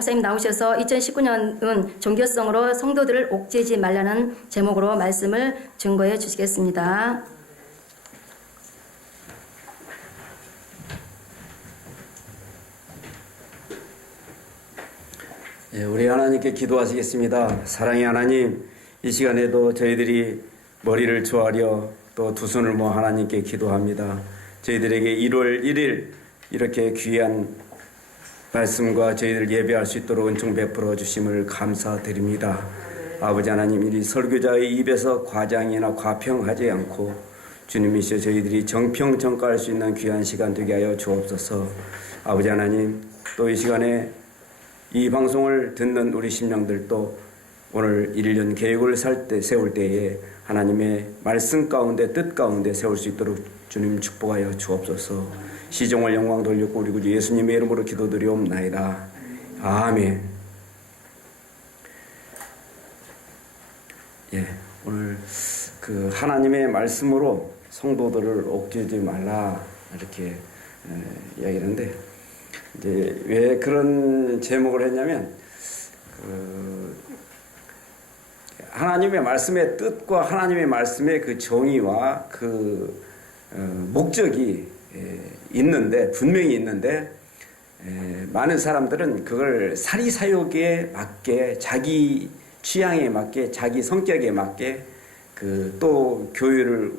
목사님 나오셔서 2019년은 종교성으로 성도들을 옥죄지 말라는 제목으로 말씀을 증거해 주시겠습니다. 우리 하나님께 기도하시겠습니다. 사랑의 하나님, 이 시간에도 저희들이 머리를 조아려 또 두 손을 모아 하나님께 기도합니다. 저희들에게 1월 1일 이렇게 귀한 말씀과 저희들 예배할 수 있도록 은총 베풀어 주심을 감사드립니다. 아버지 하나님, 이 설교자의 입에서 과장이나 과평하지 않고 주님이시여 저희들이 정평정가할 수 있는 귀한 시간 되게 하여 주옵소서. 아버지 하나님, 또 이 시간에 이 방송을 듣는 우리 심령들도 오늘 1년 계획을 세울 때에 하나님의 말씀 가운데 뜻 가운데 세울 수 있도록 주님 축복하여 주옵소서. 시종을 영광 돌렸고 우리 구주 예수님의 이름으로 기도드리옵나이다. 아멘. 오늘 그 하나님의 말씀으로 성도들을 옥죄지 말라 이렇게 이야기를 하는데, 이제 왜 그런 제목을 했냐면 하나님의 말씀의 뜻과 하나님의 말씀의 그 정의와 그 목적이 있는데, 분명히 있는데, 많은 사람들은 그걸 사리사욕에 맞게, 자기 취향에 맞게, 자기 성격에 맞게 또 교회를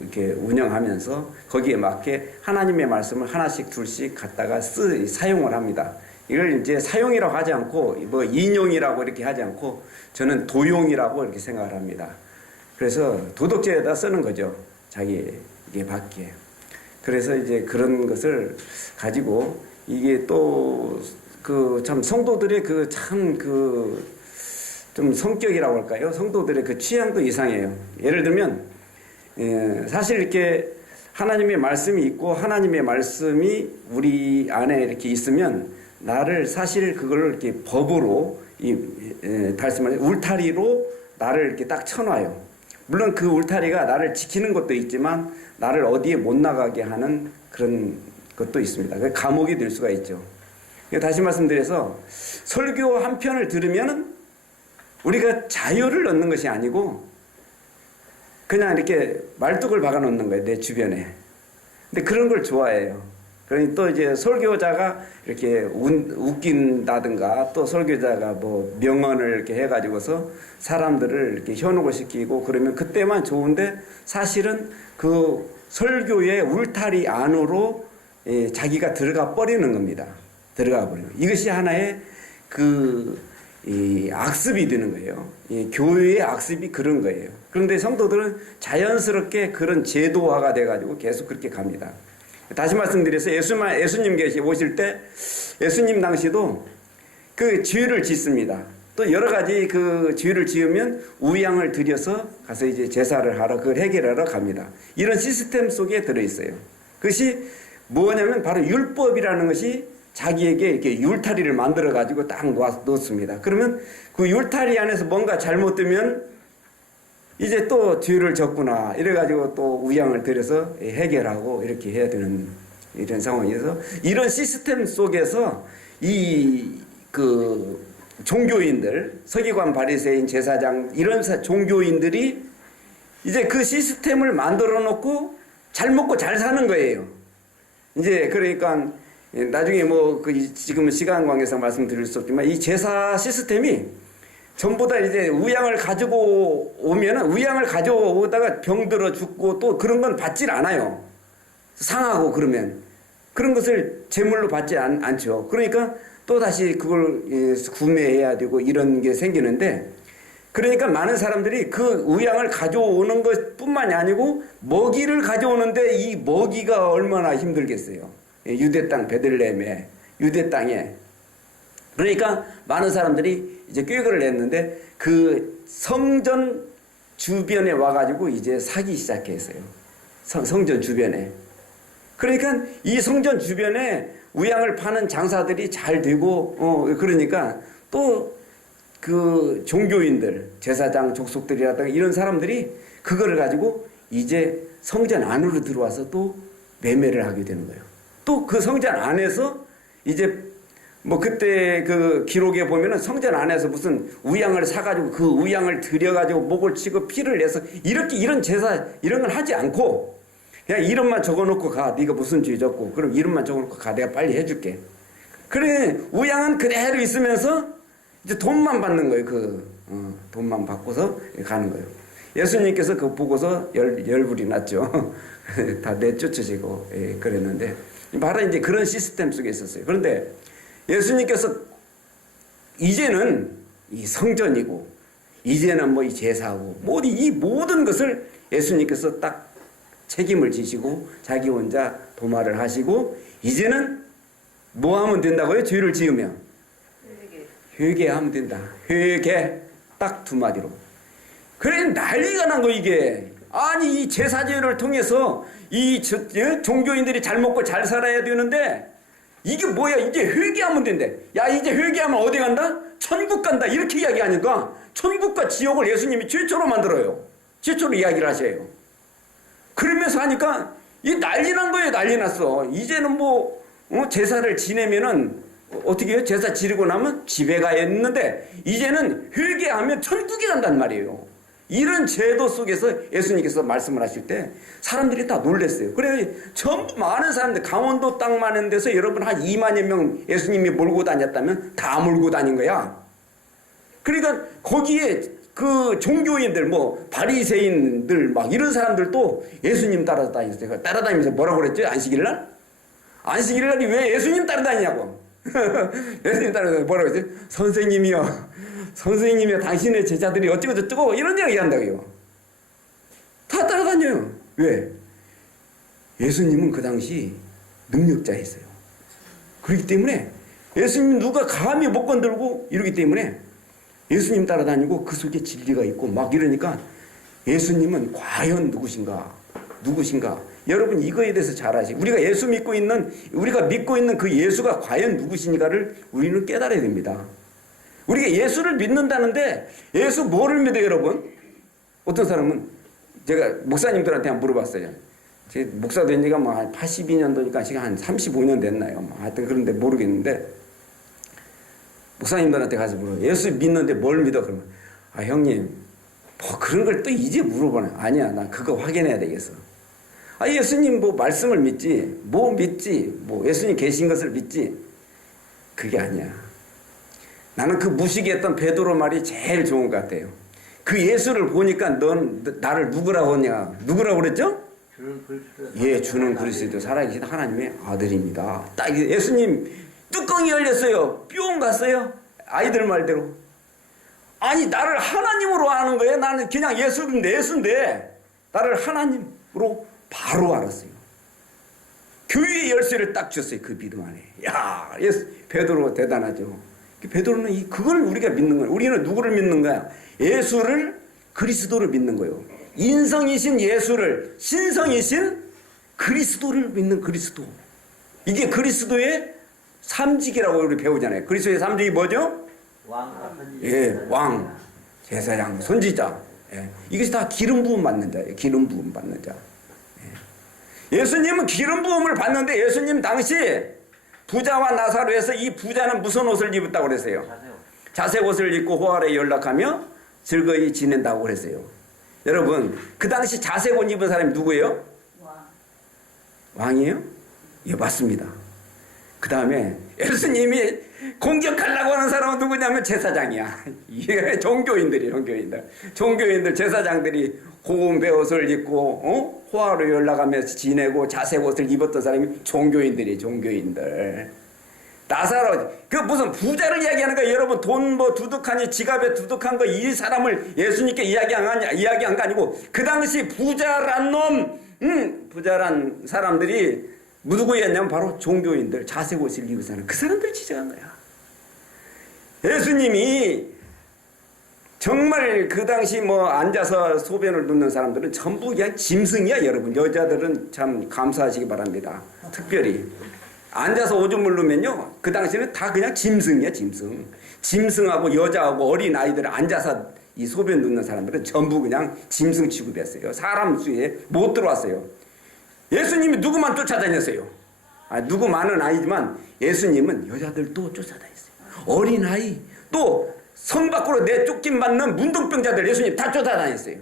이렇게 운영하면서 거기에 맞게 하나님의 말씀을 하나씩 둘씩 갖다가 사용을 합니다. 이걸 이제 사용이라고 하지 않고 뭐 인용이라고 이렇게 하지 않고 저는 도용이라고 이렇게 생각을 합니다. 그래서 도덕제에다 쓰는 거죠. 자기에게 맞게. 그래서 이제 그런 것을 가지고 이게 또 그 참 성도들의 좀 성격이라고 할까요? 성도들의 그 취향도 이상해요. 예를 들면, 사실 이렇게 하나님의 말씀이 있고 하나님의 말씀이 우리 안에 이렇게 있으면 나를 사실 그걸 이렇게 법으로, 말씀을 울타리로 나를 이렇게 딱 쳐놔요. 물론 그 울타리가 나를 지키는 것도 있지만 나를 어디에 못 나가게 하는 그런 것도 있습니다. 그 감옥이 될 수가 있죠. 다시 말씀드려서 설교 한 편을 들으면은 우리가 자유를 얻는 것이 아니고 그냥 이렇게 말뚝을 박아 놓는 거예요, 내 주변에. 근데 그런 걸 좋아해요. 그러니 또 이제 설교자가 이렇게 웃긴다든가 또 설교자가 뭐 명언을 이렇게 해가지고서 사람들을 이렇게 현혹을 시키고 그러면 그때만 좋은데, 사실은 그 설교의 울타리 안으로 자기가 들어가 버리는 겁니다. 들어가 버리는. 이것이 하나의 이 악습이 되는 거예요. 교회의 악습이 그런 거예요. 그런데 성도들은 자연스럽게 그런 제도화가 돼가지고 계속 그렇게 갑니다. 다시 말씀드려서 예수님 오실 때 예수님 당시도 그 죄를 짓습니다. 또 여러 가지 그 죄를 지으면 우양을 들여서 가서 이제 제사를 하러 그걸 해결하러 갑니다. 이런 시스템 속에 들어있어요. 그것이 뭐냐면 바로 율법이라는 것이 자기에게 이렇게 율타리를 만들어가지고 딱 놓습니다. 그러면 그 율타리 안에서 뭔가 잘못되면 이제 또 죄를 졌구나. 이래가지고 또 우양을 들여서 해결하고 이렇게 해야 되는 이런 상황이어서, 이런 시스템 속에서 그 종교인들, 서기관, 바리새인, 제사장, 이런 종교인들이 이제 그 시스템을 만들어 놓고 잘 먹고 잘 사는 거예요. 이제 그러니까 나중에 지금은 시간 관계상 말씀드릴 수 없지만 이 제사 시스템이 전부 다 이제 우양을 가지고 오면은 우양을 가져오다가 병들어 죽고 또 그런 건 받질 않아요. 상하고 그러면 그런 것을 제물로 받지 않죠. 그러니까 또 다시 그걸 구매해야 되고 이런 게 생기는데, 그러니까 많은 사람들이 그 우양을 가져오는 것뿐만이 아니고 먹이를 가져오는데 이 먹이가 얼마나 힘들겠어요. 유대 땅 베들레헴에, 유대 땅에. 그러니까 많은 사람들이 이제 꾀를 냈는데 그 성전 주변에 와가지고 이제 사기 시작했어요. 성전 주변에. 그러니까 이 성전 주변에 우양을 파는 장사들이 잘 되고, 그러니까 또 그 종교인들, 제사장, 족속들이라든가 이런 사람들이 그거를 가지고 이제 성전 안으로 들어와서 또 매매를 하게 되는 거예요. 또 그 성전 안에서 이제 뭐 그때 그 기록에 보면은 성전 안에서 무슨 우양을 사가지고 그 우양을 들여가지고 목을 치고 피를 내서 이렇게 이런 제사 이런 걸 하지 않고 그냥 이름만 적어놓고 가. 네가 무슨 죄 졌고 그럼 이름만 적어놓고 가. 내가 빨리 해줄게. 그래 우양은 그대로 있으면서 이제 돈만 받는 거예요. 돈만 받고서 가는 거예요. 예수님께서 그거 보고서 열불이 났죠. 다 내쫓으시고 그랬는데 바로 이제 그런 시스템 속에 있었어요. 그런데 예수님께서 이제는 이 성전이고 이제는 뭐 이 제사하고 이 모든 것을 예수님께서 딱 책임을 지시고 자기 혼자 도말을 하시고 이제는 뭐 하면 된다고요? 죄를 지으면 회개하면 된다. 회개 딱 두 마디로. 그래 난리가 난 거 이게. 아니 이 제사제를 통해서 이 종교인들이 잘 먹고 잘 살아야 되는데 이게 뭐야? 이제 회개하면 된대. 야 이제 회개하면 어디 간다? 천국 간다. 이렇게 이야기하니까 천국과 지옥을 예수님이 최초로 만들어요. 최초로 이야기를 하셔요. 그러면서 하니까 이 난리 난 거예요. 난리 났어. 이제는 제사를 지내면은 어떻게 해요? 제사 지르고 나면 집에 가야 했는데 이제는 회개하면 천국에 간단 말이에요. 이런 제도 속에서 예수님께서 말씀을 하실 때 사람들이 다 놀랐어요. 그래 전부 많은 사람들 강원도 땅 많은 데서 여러분 한 2만여 명 예수님이 몰고 다녔다면 다 몰고 다닌 거야. 그러니까 거기에 그 종교인들 바리새인들 막 이런 사람들도 예수님 따라다녔어요. 따라다니면서 뭐라고 그랬죠? 안식일날? 안식일날이 왜 예수님 따라다니냐고. 예수님 따라다니면서 뭐라고 그랬죠? 선생님이요 당신의 제자들이 어쩌고 저쩌고 이런 이야기 한다고요. 다 따라다녀요. 왜? 예수님은 그 당시 능력자였어요. 그렇기 때문에 예수님 누가 감히 못 건들고 이러기 때문에 예수님 따라다니고 그 속에 진리가 있고 막 이러니까 예수님은 과연 누구신가? 여러분 이거에 대해서 잘 아시고 우리가 우리가 믿고 있는 그 예수가 과연 누구신가를 우리는 깨달아야 됩니다. 우리가 예수를 믿는다는데 예수 뭐를 믿어요 여러분? 어떤 사람은 제가 목사님들한테 한번 물어봤어요. 제 목사 된 지가 한 82년도니까 지금 한 35년 됐나요? 하여튼 그런데 모르겠는데 목사님들한테 가서 물어요. 예수 믿는데 뭘 믿어? 그러면 형님 그런 걸 또 이제 물어보네. 아니야 나 그거 확인해야 되겠어. 예수님 말씀을 믿지 믿지 예수님 계신 것을 믿지 그게 아니야. 나는 그 무식했던 베드로 말이 제일 좋은 것 같아요. 그 예수를 보니까 넌 나를 누구라고 하냐? 누구라고 그랬죠? 주는 그리스도 살아계신 하나님의 아들입니다. 딱 예수님 뚜껑이 열렸어요. 뿅 갔어요. 아이들 말대로. 아니 나를 하나님으로 아는 거예요. 나는 그냥 예수인데 나를 하나님으로 바로 알았어요. 교회의 열쇠를 딱 줬어요. 그 믿음 안에. 야, 베드로 대단하죠. 베드로는 그걸 우리가 믿는 거예요. 우리는 누구를 믿는 거야? 예수를 그리스도를 믿는 거예요. 인성이신 예수를 신성이신 그리스도를 믿는 그리스도. 이게 그리스도의 삼직이라고 우리 배우잖아요. 그리스도의 삼직이 뭐죠? 왕, 제사장, 선지자. 이것이 다 기름 부음 받는 자예요. 기름 부음 받는 자. 예수님은 기름 부음을 받는데 예수님 당시 부자와 나사로에서 이 부자는 무슨 옷을 입었다고 그랬어요? 자색 옷을 입고 호알에 연락하며 즐거이 지낸다고 그랬어요. 여러분 그 당시 자색 옷 입은 사람이 누구예요? 왕이에요? 예, 맞습니다. 그 다음에 예수님이 공격하려고 하는 사람은 누구냐면 제사장이야. 이게 종교인들 제사장들이 고운 베옷을 입고 호화로 연락하면서 지내고 자색 옷을 입었던 사람이 종교인들. 나사로 무슨 부자를 이야기하는 거야. 여러분 돈 두둑하니 지갑에 두둑한 거 이 사람을 예수님께 이야기한 거 아니고 그 당시 부자란 사람들이 누구였냐면 바로 종교인들, 자색 옷을 입은 사람, 그 사람들 지적한 거야. 예수님이 정말 그 당시 앉아서 소변을 눕는 사람들은 전부 그냥 짐승이야, 여러분. 여자들은 참 감사하시기 바랍니다. 특별히. 앉아서 오줌을 누면요, 그 당시는 다 그냥 짐승이야, 짐승. 짐승하고 여자하고 어린 아이들 앉아서 이 소변 눕는 사람들은 전부 그냥 짐승 취급했어요. 사람 수에 못 들어왔어요. 예수님이 누구만 쫓아다녔어요? 누구만은 아니지만 예수님은 여자들도 쫓아다녔어요. 어린아이, 또 성 밖으로 내쫓김 받는 문둥병자들 예수님 다 쫓아다녔어요.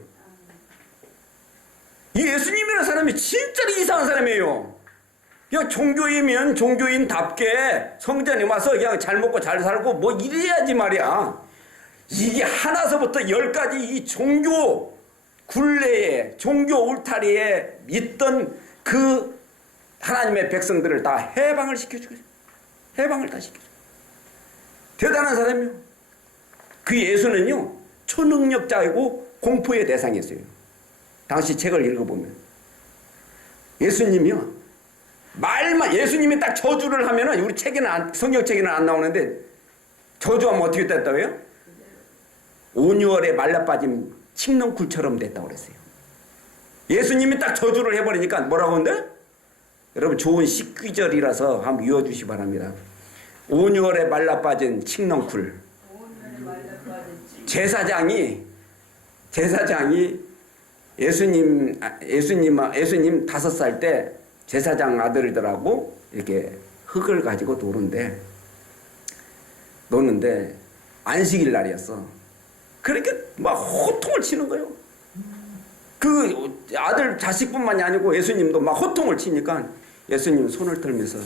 이 예수님이라는 사람이 진짜로 이상한 사람이에요. 그냥 종교인이면 종교인답게 성전에 와서 그냥 잘 먹고 잘 살고 뭐 이래야지 말이야. 이게 하나서부터 열까지 이 종교 굴레에, 종교 울타리에 있던 그 하나님의 백성들을 다 해방을 시켜주고, 해방을 다 시켜줘. 대단한 사람이요. 그 예수는요, 초능력자이고 공포의 대상이었어요. 당시 책을 읽어보면. 예수님이요, 예수님이 딱 저주를 하면은, 우리 책에는, 성경책에는 안 나오는데, 저주하면 어떻게 됐다고요? 온유월에 말라빠진 칡넝쿨처럼 됐다고 그랬어요. 예수님이 딱 저주를 해버리니까 뭐라고 하는데? 여러분, 좋은 식귀절이라서 한번 이어주시기 바랍니다. 온유월에 말라빠진 칡넝쿨. 제사장이 예수님 5살 때 제사장 아들들하고 이렇게 흙을 가지고 노는데 안식일 날이었어. 그러니까 막 호통을 치는 거예요. 그 아들 자식뿐만이 아니고 예수님도 막 호통을 치니까 예수님 손을 들면서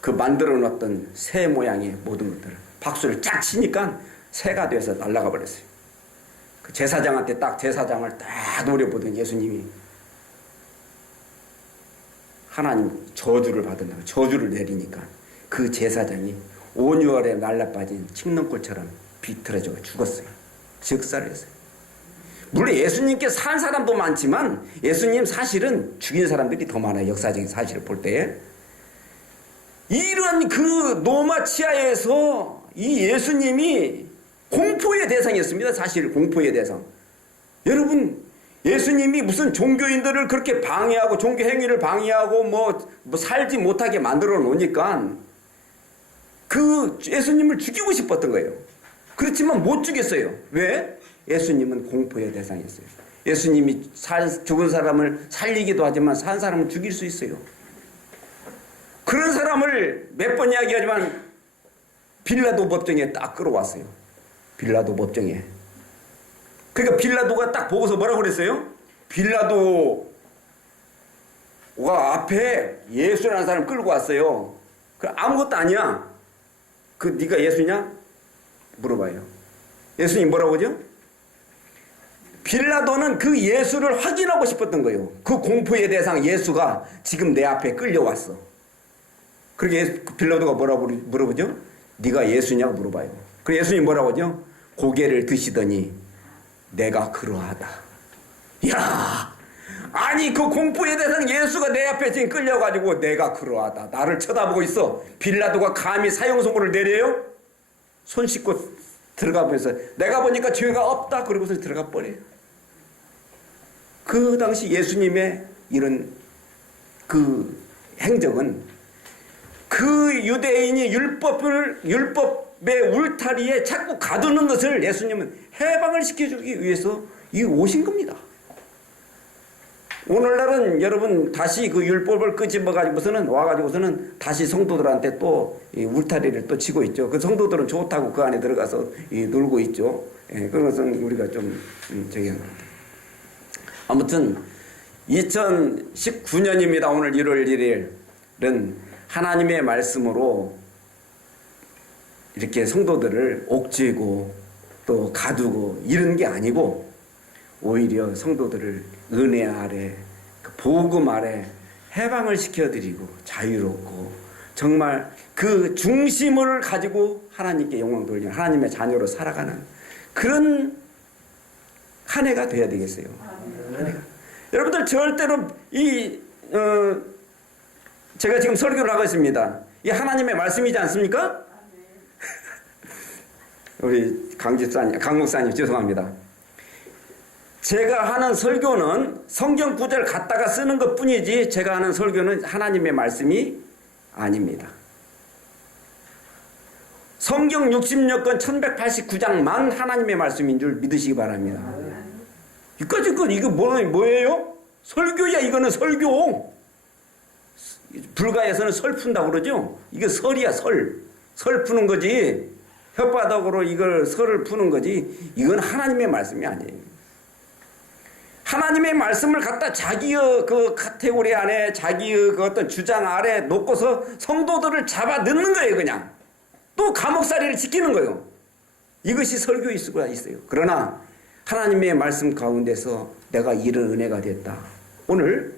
그 만들어 놨던 새 모양의 모든 것들을 박수를 쫙 치니까 새가 돼서 날아가 버렸어요. 그 제사장한테 딱 제사장을 딱 노려보던 예수님이 하나님 저주를 받는다고 저주를 내리니까 그 제사장이 온유월에 날라빠진 칡넝쿨처럼 비틀어져 죽었어요. 즉사를 했어요. 물론 예수님께 산 사람도 많지만 예수님 사실은 죽인 사람들이 더 많아요. 역사적인 사실을 볼 때. 이런 그 노마 치하에서 이 예수님이 공포의 대상이었습니다. 사실 공포의 대상. 여러분, 예수님이 무슨 종교인들을 그렇게 방해하고 종교 행위를 방해하고 뭐 살지 못하게 만들어 놓으니까 그 예수님을 죽이고 싶었던 거예요. 그렇지만 못 죽였어요. 왜? 예수님은 공포의 대상이었어요. 예수님이 죽은 사람을 살리기도 하지만 산 사람을 죽일 수 있어요. 그런 사람을 몇 번 이야기하지만 빌라도 법정에 딱 끌어왔어요. 빌라도 법정에. 그러니까 빌라도가 딱 보고서 뭐라고 그랬어요? 빌라도가 앞에 예수라는 사람 끌고 왔어요. 그럼 아무것도 아니야. 그 네가 예수냐? 물어봐요. 예수님 뭐라고 하죠? 빌라도는 그 예수를 확인하고 싶었던 거예요. 그 공포의 대상 예수가 지금 내 앞에 끌려왔어. 그렇게 빌라도가 뭐라고 물어보죠? 네가 예수냐고 물어봐요. 그래서 예수님 뭐라고 하죠? 고개를 드시더니 내가 그러하다. 이야, 아니 그 공포의 대상 예수가 내 앞에 지금 끌려가지고 내가 그러하다. 나를 쳐다보고 있어. 빌라도가 감히 사형선고를 내려요? 손 씻고 들어가 보면서 내가 보니까 죄가 없다. 그러고서 들어가 버려요. 그 당시 예수님의 이런 그 행적은 그 유대인이 율법의 울타리에 자꾸 가두는 것을 예수님은 해방을 시켜주기 위해서 오신 겁니다. 오늘날은 여러분 다시 그 율법을 끄집어가지고서는 와가지고서는 다시 성도들한테 또 이 울타리를 또 치고 있죠. 그 성도들은 좋다고 그 안에 들어가서 놀고 있죠. 예, 그런 것은 우리가 좀 저기 한 겁니다. 아무튼 2019년입니다. 오늘 1월 1일은 하나님의 말씀으로 이렇게 성도들을 옥죄고 또 가두고 이런 게 아니고 오히려 성도들을 은혜 아래 그 복음 아래 해방을 시켜드리고 자유롭고 정말 그 중심을 가지고 하나님께 영광 돌리는 하나님의 자녀로 살아가는 그런 한 해가 돼야 되겠어요. 한 해가. 여러분들 절대로 제가 지금 설교를 하고 있습니다. 이 하나님의 말씀이지 않습니까? 우리 강 목사님 죄송합니다. 제가 하는 설교는 성경 구절 갖다가 쓰는 것 뿐이지 제가 하는 설교는 하나님의 말씀이 아닙니다. 성경 60여 권 1189장만 하나님의 말씀인 줄 믿으시기 바랍니다. 이거 뭐예요? 설교야. 이거는 설교. 불가에서는 설 푼다고 그러죠. 이게 설이야, 설. 설 푸는 거지. 혓바닥으로 이걸 설을 푸는 거지. 이건 하나님의 말씀이 아니에요. 하나님의 말씀을 갖다 자기의 그 카테고리 안에, 자기의 그 어떤 주장 아래 놓고서 성도들을 잡아 넣는 거예요, 그냥. 또 감옥살이를 지키는 거예요. 이것이 설교일 수가 있어요. 그러나 하나님의 말씀 가운데서 내가 이런 은혜가 됐다. 오늘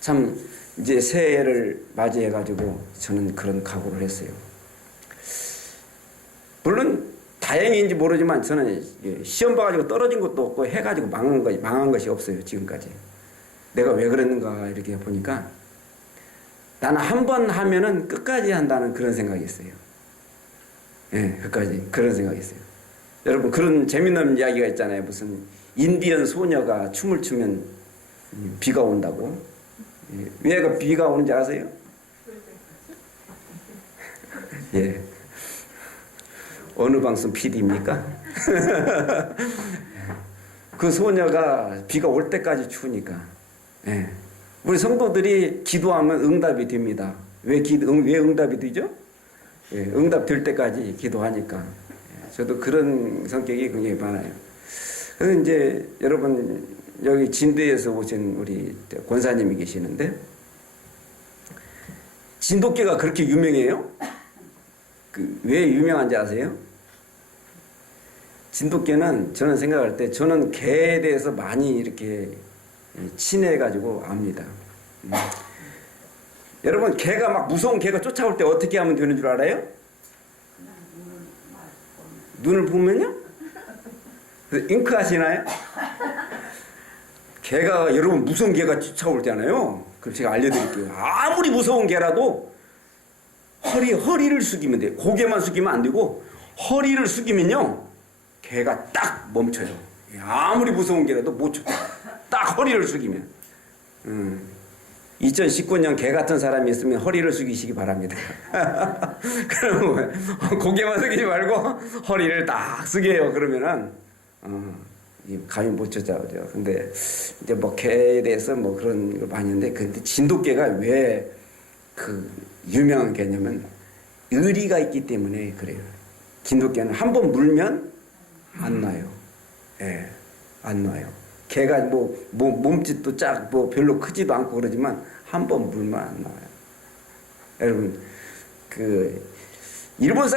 참 이제 새해를 맞이해가지고 저는 그런 각오를 했어요. 물론 다행인지 모르지만 저는 시험 봐가지고 떨어진 것도 없고 해가지고 망한 것이 없어요. 지금까지. 내가 왜 그랬는가 이렇게 보니까 나는 한 번 하면은 끝까지 한다는 그런 생각이 있어요. 예, 끝까지 그런 생각이 있어요. 여러분 그런 재밌는 이야기가 있잖아요. 무슨 인디언 소녀가 춤을 추면 비가 온다고. 왜 그 비가 오는지 아세요? 예. 어느 방송 PD입니까? 그 소녀가 비가 올 때까지 추우니까. 예. 우리 성도들이 기도하면 응답이 됩니다. 왜 응답이 되죠? 예, 응답 될 때까지 기도하니까. 예, 저도 그런 성격이 굉장히 많아요. 그래서 이제 여러분 여기 진도에서 오신 우리 권사님이 계시는데 진돗개가 그렇게 유명해요? 왜 유명한지 아세요? 진돗개는 저는 생각할 때 저는 개에 대해서 많이 이렇게 친해가지고 압니다. 여러분 개가 막 무서운 개가 쫓아올 때 어떻게 하면 되는 줄 알아요? 눈을 보면요? 잉크 하시나요? 개가 여러분 무서운 개가 쫓아올 때잖아요. 그럼 제가 알려드릴게요. 아무리 무서운 개라도 허리를 숙이면 돼요. 고개만 숙이면 안 되고 허리를 숙이면요 개가 딱 멈춰요. 아무리 무서운 개라도 못 쫓아. 딱 허리를 숙이면. 2019년 개 같은 사람이 있으면 허리를 숙이시기 바랍니다. 그럼 고개만 숙이지 말고 허리를 딱 숙여요. 그러면은 감이 못 쫓아오죠. 근데 이제 뭐 개에 대해서 뭐 그런 걸 많이 했는데 근데 진돗개가 왜 그 유명한 개냐면 의리가 있기 때문에 그래요. 진돗개는 한 번 물면 안 놔요. 예, 안 놔요. 개가 뭐 몸집도 뭐 별로 크지도 않고 그러지만 한 번 물면 안 나와요. 여러분 일본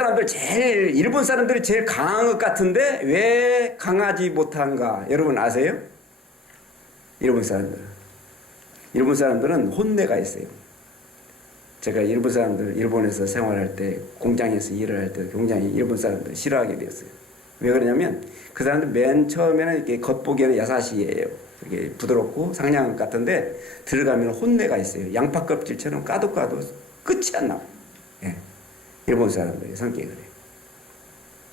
사람들이 제일 강한 것 같은데 왜 강하지 못한가? 여러분 아세요? 일본 사람들은 혼내가 있어요. 제가 일본에서 생활할 때 공장에서 일을 할 때 굉장히 일본 사람들 싫어하게 됐어요. 왜 그러냐면 그 사람들 맨 처음에는 이렇게 겉보기에는 야사시예요. 이게 부드럽고 상냥한 것 같은데 들어가면 혼내가 있어요. 양파 껍질처럼 까도 끝이 안 나와요. 예. 일본 사람들의 성격이 그래요.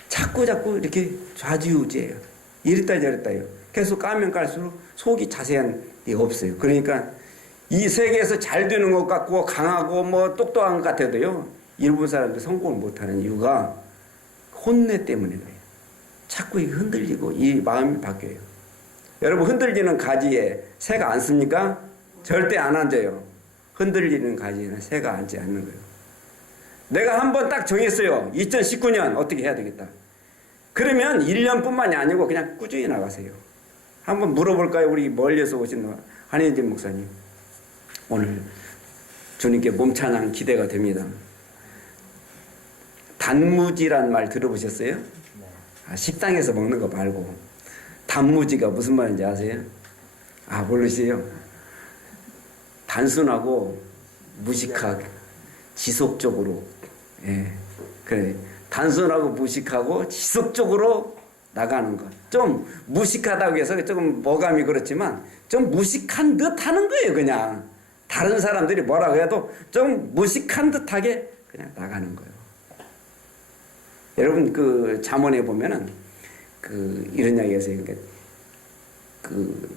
자꾸 이렇게 좌지우지해요. 이랬다 저랬다요. 계속 까면 깔수록 속이 자세한 게 없어요. 그러니까 이 세계에서 잘 되는 것 같고 강하고 뭐 똑똑한 것 같아도요. 일본 사람들 성공을 못하는 이유가 혼내 때문에 그래요. 자꾸 흔들리고 이 마음이 바뀌어요. 여러분 흔들리는 가지에 새가 앉습니까? 절대 안 앉아요. 흔들리는 가지에는 새가 앉지 않는 거예요. 내가 한번 딱 정했어요. 2019년 어떻게 해야 되겠다. 그러면 1년뿐만이 아니고 그냥 꾸준히 나가세요. 한번 물어볼까요? 우리 멀리서 오신 한혜진 목사님. 오늘 주님께 몸찬양 기대가 됩니다. 단무지란 말 들어보셨어요? 식당에서 먹는 거 말고 단무지가 무슨 말인지 아세요? 모르세요? 단순하고 무식하게 지속적으로 그래 단순하고 무식하고 지속적으로 나가는 것. 좀 무식하다고 해서 조금 어감이 그렇지만 좀 무식한 듯 하는 거예요. 그냥 다른 사람들이 뭐라고 해도 좀 무식한 듯하게 그냥 나가는 거예요. 여러분 그 잠언에 보면은 이런 이야기가 있어요. 그러니까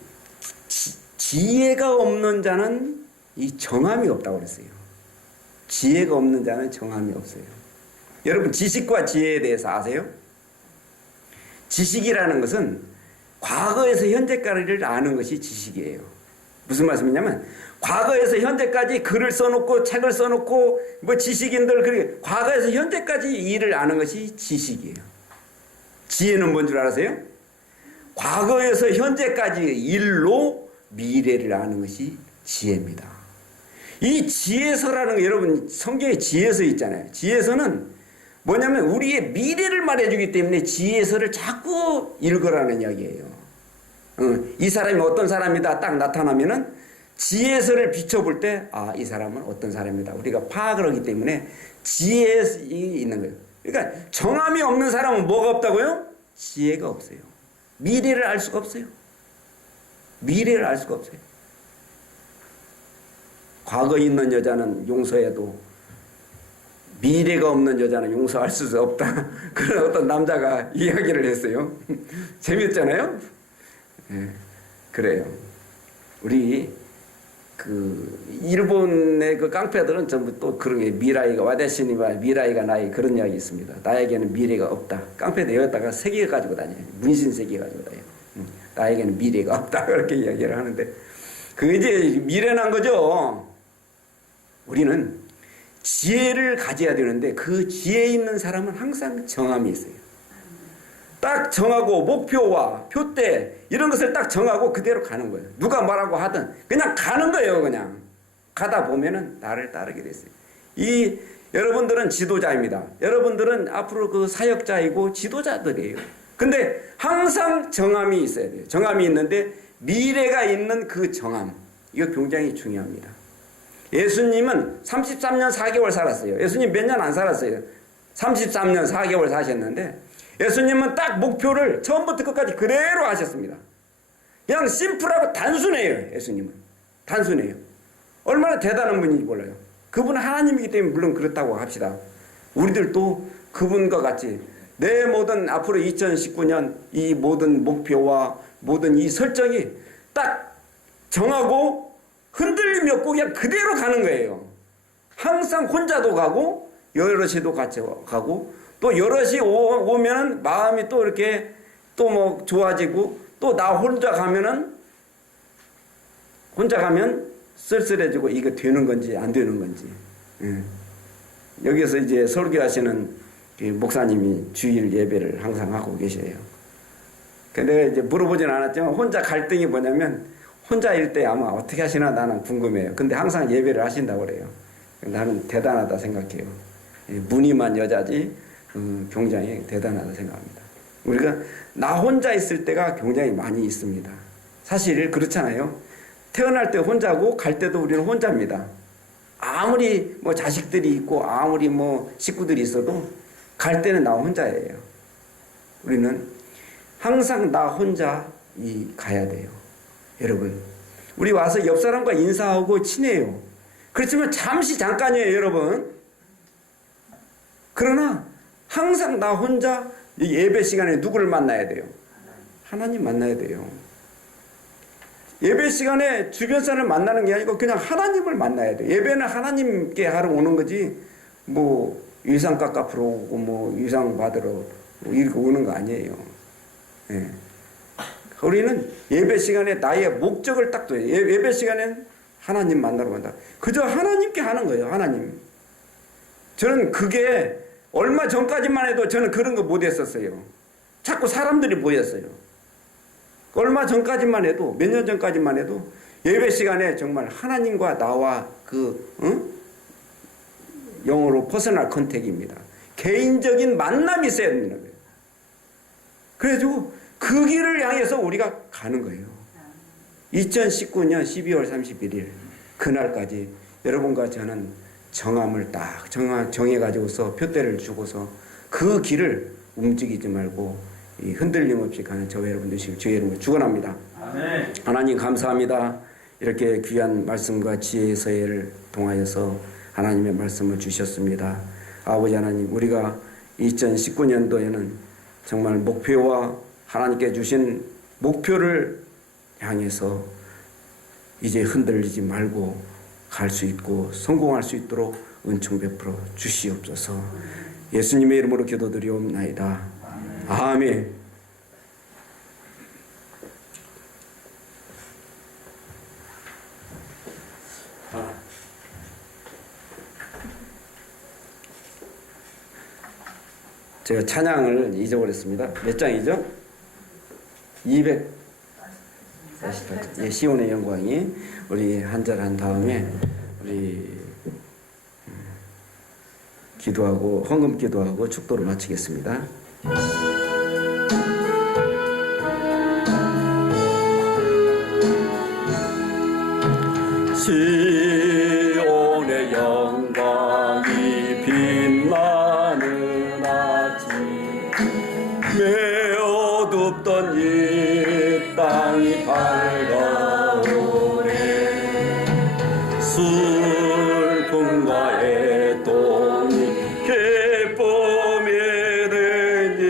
지혜가 없는 자는 이 정함이 없다고 그랬어요. 지혜가 없는 자는 정함이 없어요. 여러분 지식과 지혜에 대해서 아세요? 지식이라는 것은 과거에서 현재까지를 아는 것이 지식이에요. 무슨 말씀이냐면 과거에서 현재까지 글을 써놓고 책을 써놓고 뭐 지식인들 그렇게 과거에서 현재까지 일을 아는 것이 지식이에요. 지혜는 뭔 줄 아세요? 과거에서 현재까지 일로 미래를 아는 것이 지혜입니다. 이 지혜서라는 거 여러분 성경에 지혜서 있잖아요. 지혜서는 뭐냐면 우리의 미래를 말해주기 때문에 지혜서를 자꾸 읽으라는 이야기예요. 이 사람이 어떤 사람이다 딱 나타나면은 지혜서를 비춰볼 때 이 사람은 어떤 사람이다 우리가 파악을 하기 때문에 지혜가 있는 거예요. 그러니까 정함이 없는 사람은 뭐가 없다고요? 지혜가 없어요. 미래를 알 수가 없어요. 미래를 알 수가 없어요. 과거에 있는 여자는 용서해도 미래가 없는 여자는 용서할 수 없다. 그런 어떤 남자가 이야기를 했어요. 재밌잖아요? 네, 그래요. 우리 일본의 그 깡패들은 전부 또 그런 게 미라이가 와다시니와 미라이가 나이 그런 이야기 있습니다. 나에게는 미래가 없다. 깡패들 여기다가 세계 가지고 다녀요. 문신 세계 가지고 다녀요. 나에게는 미래가 없다. 그렇게 이야기를 하는데 그게 이제 미래란 거죠. 우리는 지혜를 가져야 되는데 그 지혜 있는 사람은 항상 정함이 있어요. 딱 정하고 목표와 표대 이런 것을 딱 정하고 그대로 가는 거예요. 누가 뭐라고 하든 그냥 가는 거예요. 그냥 가다 보면은 나를 따르게 됐어요. 여러분들은 지도자입니다. 여러분들은 앞으로 그 사역자이고 지도자들이에요. 근데 항상 정함이 있어야 돼요. 정함이 있는데 미래가 있는 그 정함 이거 굉장히 중요합니다. 예수님은 33년 4개월 살았어요. 예수님 몇 년 안 살았어요. 33년 4개월 사셨는데 예수님은 딱 목표를 처음부터 끝까지 그대로 하셨습니다. 그냥 심플하고 단순해요. 예수님은 단순해요. 얼마나 대단한 분인지 몰라요. 그분은 하나님이기 때문에 물론 그렇다고 합시다. 우리들도 그분과 같이 내 모든 앞으로 2019년 이 모든 목표와 모든 이 설정이 딱 정하고 흔들림이 없고 그냥 그대로 가는 거예요. 항상 혼자도 가고 여럿이도 같이 가고 또 여럿이 오면은 마음이 또 이렇게 또 뭐 좋아지고 또 나 혼자 가면 쓸쓸해지고 이게 되는 건지 안 되는 건지. 여기서 이제 설교하시는 목사님이 주일 예배를 항상 하고 계셔요. 근데 이제 물어보진 않았지만 혼자 갈등이 뭐냐면 혼자일 때 아마 어떻게 하시나 나는 궁금해요. 근데 항상 예배를 하신다고 그래요. 나는 대단하다 생각해요. 무늬만 여자지 굉장히 대단하다 생각합니다. 우리가 나 혼자 있을 때가 굉장히 많이 있습니다. 사실 그렇잖아요. 태어날 때 혼자고 갈 때도 우리는 혼자입니다. 아무리 뭐 자식들이 있고 아무리 뭐 식구들이 있어도 갈 때는 나 혼자예요. 우리는 항상 나 혼자 가야 돼요. 여러분 우리 와서 옆 사람과 인사하고 친해요. 그렇지만 잠깐이에요. 여러분 그러나 항상 나 혼자 예배 시간에 누구를 만나야 돼요? 하나님 만나야 돼요. 예배 시간에 주변 사람을 만나는 게 아니고 그냥 하나님을 만나야 돼요. 예배는 하나님께 하러 오는 거지 뭐 유상 깎아프러 오고 뭐 유상 받으러 이렇게 오는 거 아니에요. 예. 우리는 예배 시간에 나의 목적을 딱 둬요. 예배 시간에는 하나님 만나러 간다. 그저 하나님께 하는 거예요. 하나님. 저는 그게 얼마 전까지만 해도 저는 그런 거 못했었어요. 자꾸 사람들이 보였어요. 얼마 전까지만 해도 몇 년 전까지만 해도 예배 시간에 정말 하나님과 나와 영어로 퍼스널 컨택입니다. 개인적인 만남이 있어야 되는 거예요. 그래가지고 그 길을 향해서 우리가 가는 거예요. 2019년 12월 31일 그날까지 여러분과 저는 정함을 딱 정해가지고서 표대를 주고서 그 길을 움직이지 말고 흔들림 없이 가는 저와 여러분 되시길 주의 이름으로 축원합니다. 아멘. 하나님 감사합니다. 이렇게 귀한 말씀과 지혜의 서예를 통하여서 하나님의 말씀을 주셨습니다. 아버지 하나님 우리가 2019년도에는 정말 목표와 하나님께 주신 목표를 향해서 이제 흔들리지 말고 갈 수 있고 성공할 수 있도록 은총 베풀어 주시옵소서. 예수님의 이름으로 기도드리옵나이다. 아멘. 제가 찬양을 잊어버렸습니다. 몇 장이죠? 248장. 예, 시온의 영광이 우리 한절한 다음에 우리 기도하고 헌금 기도하고 축도를 마치겠습니다. 시온의 영광이 빛나는 아침 매 어둡던 이 땅이 밝아오네 슬픔과 애통이 기쁨이 되니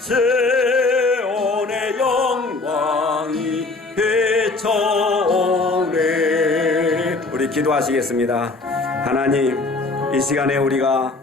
시온의 영광이 비춰오네. 우리 기도하시겠습니다. 하나님, 이 시간에 우리가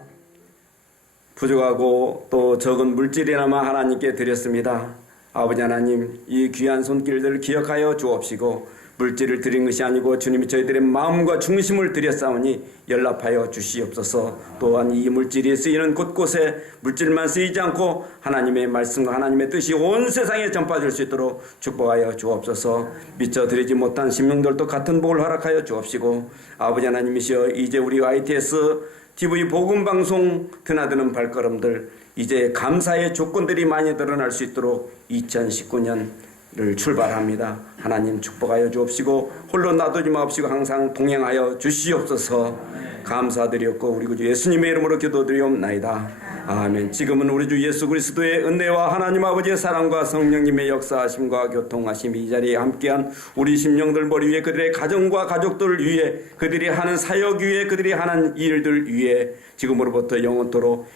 부족하고 또 적은 물질이나마 하나님께 드렸습니다. 아버지 하나님, 이 귀한 손길들 기억하여 주옵시고 물질을 드린 것이 아니고 주님이 저희들의 마음과 중심을 드렸사오니 연락하여 주시옵소서. 또한 이 물질이 쓰이는 곳곳에 물질만 쓰이지 않고 하나님의 말씀과 하나님의 뜻이 온 세상에 전파될 수 있도록 축복하여 주옵소서. 미처 드리지 못한 신명들도 같은 복을 허락하여 주옵시고 아버지 하나님이시여 이제 우리 YTS TV 복음방송 드나드는 발걸음들 이제 감사의 조건들이 많이 드러날 수 있도록 2019년을 출발합니다. 하나님 축복하여 주옵시고 홀로 놔두지 마옵시고 항상 동행하여 주시옵소서. 감사드렸고 우리 구주 예수님의 이름으로 기도드리옵나이다. 아멘. 지금은 우리 주 예수 그리스도의 은혜와 하나님 아버지의 사랑과 성령님의 역사하심과 교통하심이 이 자리에 함께한 우리 심령들 머리 위에 그들의 가정과 가족들 위에 그들이 하는 사역 위에 그들이 하는 일들 위에 지금으로부터 영원토록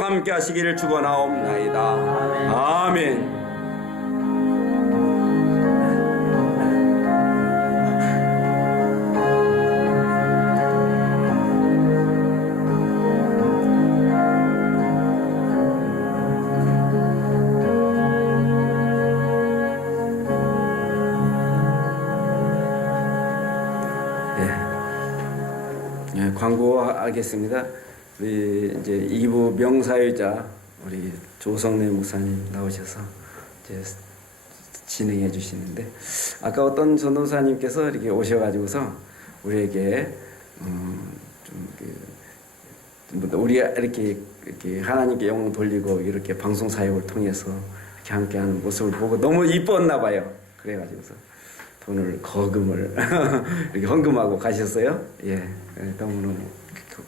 함께 하시기를 축원하옵나이다. 아멘. 광고하겠습니다. 우리 이제 2부 명사회자 우리 조성래 목사님 나오셔서 이제 진행해 주시는데 아까 어떤 전도사님께서 이렇게 오셔가지고서 우리에게 우리가 이렇게 하나님께 영광 돌리고 이렇게 방송 사역을 통해서 이렇게 함께하는 모습을 보고 너무 이뻤나 봐요. 그래가지고서 돈을 거금을 이렇게 헌금하고 가셨어요. 예, 너무너무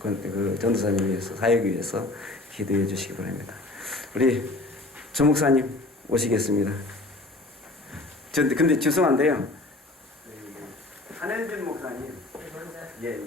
그 전도사님 위해서 사역 위해서 기도해 주시기 바랍니다. 우리 조 목사님 오시겠습니다. 근데 죄송한데요. 한현준 목사님. 예.